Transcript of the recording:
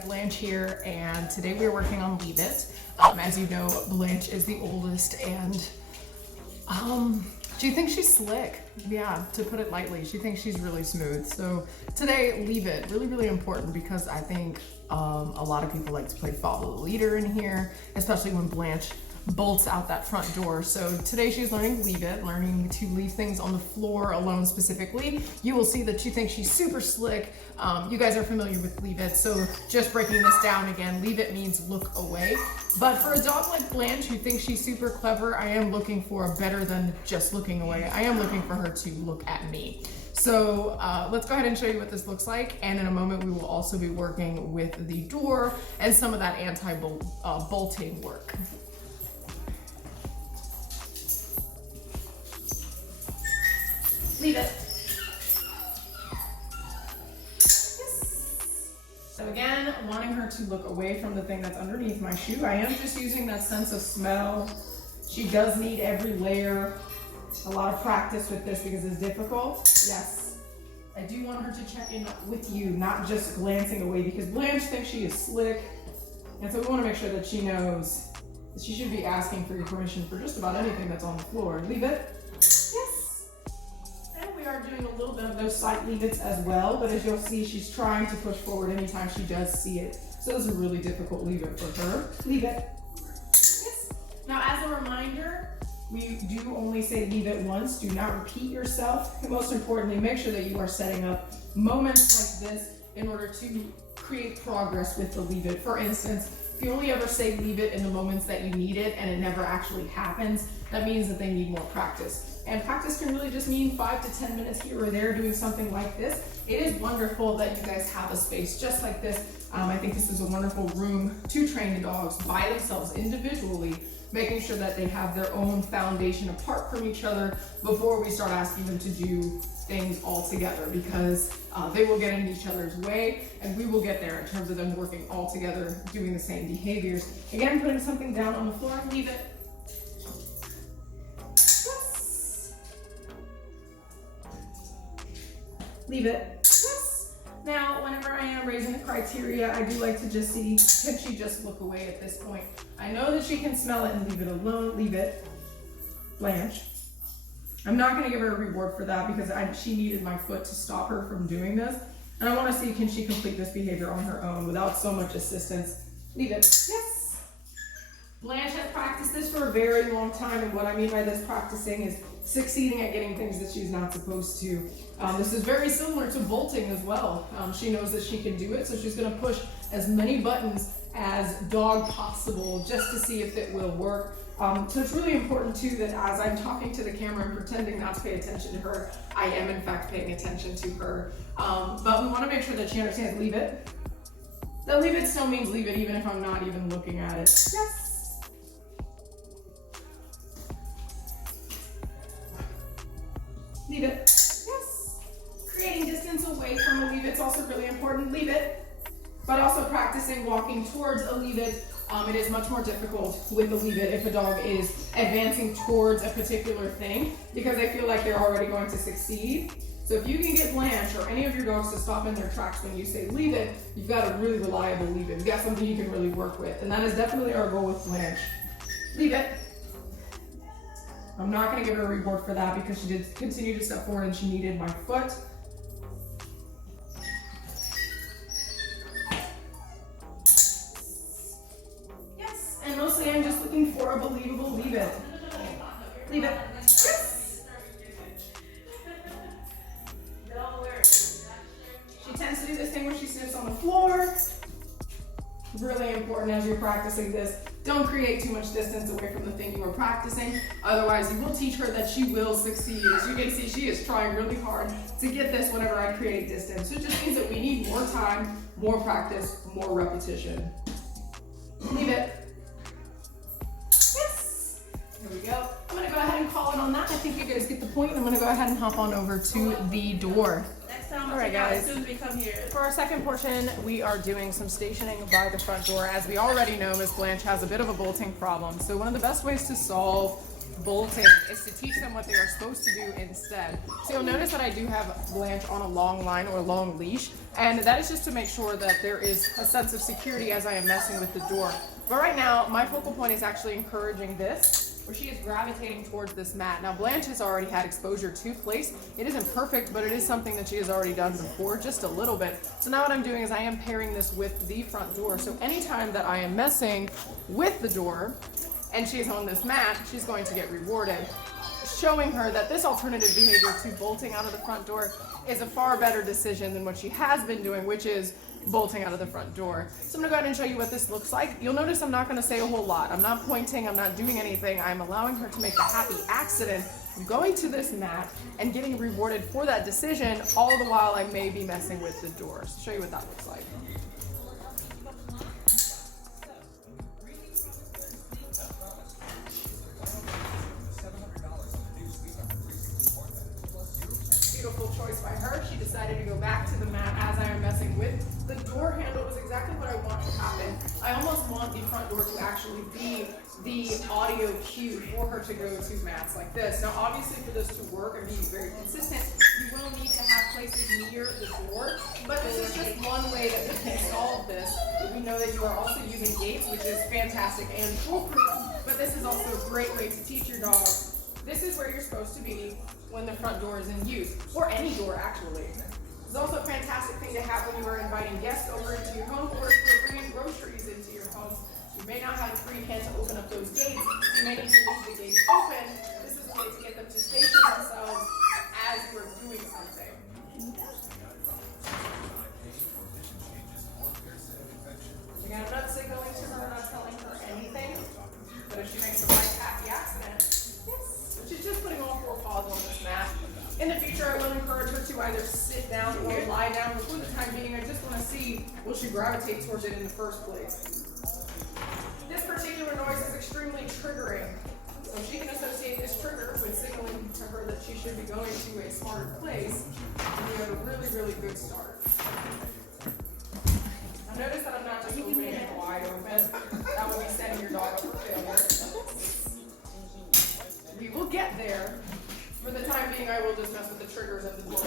have Blanche here, and today we're working on Leave It. As you know, Blanche is the oldest, and she thinks she's slick. Yeah, to put it lightly, she thinks she's really smooth. So today, Leave It, really, really important, because I think a lot of people like to play follow the leader in here, especially when Blanche bolts out that front door. So today she's learning Leave It, learning to leave things on the floor alone specifically. You will see that she thinks she's super slick. You guys are familiar with Leave It, so just breaking this down again, Leave It means look away. But for a dog like Blanche who thinks she's super clever, I am looking for a better than just looking away. I am looking for her to look at me. So let's go ahead and show you what this looks like, and in a moment we will also be working with the door and some of that anti-bolting work. Leave it. Yes. So again, wanting her to look away from the thing that's underneath my shoe. I am just using that sense of smell. She does need every layer. A lot of practice with this because it's difficult. Yes. I do want her to check in with you, not just glancing away, because Blanche thinks she is slick. And so we want to make sure that she knows that she should be asking for your permission for just about anything that's on the floor. Leave it. We are doing a little bit of those side Leave It's as well, but as you'll see, she's trying to push forward anytime she does see it. So this is a really difficult Leave It for her. Leave it. Yes. Now, as a reminder, we do only say Leave It once. Do not repeat yourself. And most importantly, make sure that you are setting up moments like this in order to create progress with the Leave It. For instance, if you only ever say Leave It in the moments that you need it and it never actually happens, that means that they need more practice. And practice can really just mean 5 to 10 minutes here or there doing something like this. It is wonderful that you guys have a space just like this. I think this is a wonderful room to train the dogs by themselves individually, making sure that they have their own foundation apart from each other before we start asking them to do things all together, because they will get in each other's way, and we will get there in terms of them working all together, doing the same behaviors. Again, putting something down on the floor, Leave It. Yes. Leave it. Yes. Now, whenever I am raising the criteria, I do like to just see, can she just look away at this point? I know that she can smell it and leave it alone. Leave it. Blanche. I'm not going to give her a reward for that because she needed my foot to stop her from doing this. And I want to see, can she complete this behavior on her own without so much assistance? Leave it. Yes. Blanche has practiced this for a very long time, and what I mean by this practicing is succeeding at getting things that she's not supposed to. This is very similar to bolting as well. She knows that she can do it, so she's going to push as many buttons as dog possible just to see if it will work. So it's really important too that as I'm talking to the camera and pretending not to pay attention to her, I am in fact paying attention to her. But we want to make sure that she understands Leave It. That Leave It still means Leave It even if I'm not even looking at it. Yes. Leave it. Yes. Creating distance away from a Leave It's also really important. Leave it. But also practicing walking towards a Leave It. It is much more difficult with a Leave It if a dog is advancing towards a particular thing, because I feel like they're already going to succeed. So if you can get Blanche or any of your dogs to stop in their tracks when you say Leave It, you've got a really reliable Leave It. You've got something you can really work with. And that is definitely our goal with Blanche. Leave it. I'm not going to give her a reward for that because she did continue to step forward and she needed my foot. And mostly I'm just looking for a believable Leave It. Leave it. Yes. She tends to do this thing where she sniffs on the floor. Really important as you're practicing this. Don't create too much distance away from the thing you are practicing. Otherwise, you will teach her that she will succeed. As you can see, she is trying really hard to get this whenever I create distance. So it just means that we need more time, more practice, more repetition. Leave it. Here we go. I'm going to go ahead and call it on that. I think you guys get the point. I'm going to go ahead and hop on over to the door. Next time, all right, guys. As soon as we come here. For our second portion, we are doing some stationing by the front door. As we already know, Miss Blanche has a bit of a bolting problem. So one of the best ways to solve bolting is to teach them what they are supposed to do instead. So you'll notice that I do have Blanche on a long line or a long leash, and that is just to make sure that there is a sense of security as I am messing with the door. But right now, my focal point is actually encouraging this, where she is gravitating towards this mat. Now, Blanche has already had exposure to place. It isn't perfect, but it is something that she has already done before, just a little bit. So now what I'm doing is I am pairing this with the front door. So anytime that I am messing with the door, and she's on this mat, she's going to get rewarded, showing her that this alternative behavior to bolting out of the front door is a far better decision than what she has been doing, which is bolting out of the front door. So I'm gonna go ahead and show you what this looks like. You'll notice I'm not gonna say a whole lot. I'm not pointing, I'm not doing anything. I'm allowing her to make the happy accident of going to this mat and getting rewarded for that decision, all the while I may be messing with the door. So show you what that looks like. Beautiful choice by her. She decided to go back to the mat as I am messing with. The door handle was exactly what I want to happen. I almost want the front door to actually be the audio cue for her to go to mats like this. Now obviously for this to work and be very consistent, you will need to have places near the door, but this is just one way that we can solve this. We know that you are also using gates, which is fantastic and foolproof, but this is also a great way to teach your dog this is where you're supposed to be when the front door is in use, or any door actually. It's also a fantastic thing to have when you are inviting guests over into your home, or if you're bringing groceries into your home. You may not have a free hand to open up those gates. You may need to leave the gates open. This is a way to get them to station themselves as you are doing something. Again, I'm not signaling to her, not telling her anything, but if she makes the right happy accident, she's just putting all four paws on this mat. In the future, I will encourage her to either sit down or lie down, but for the time being, I just want to see, will she gravitate towards it in the first place? This particular noise is extremely triggering. So she can associate this trigger with signaling to her that she should be going to a smarter place, and we have a really, really good start. Now notice that I'm not just opening it wide open. That would be setting your dog up for failure. We will get there. For the time being, I will just mess with the triggers of the door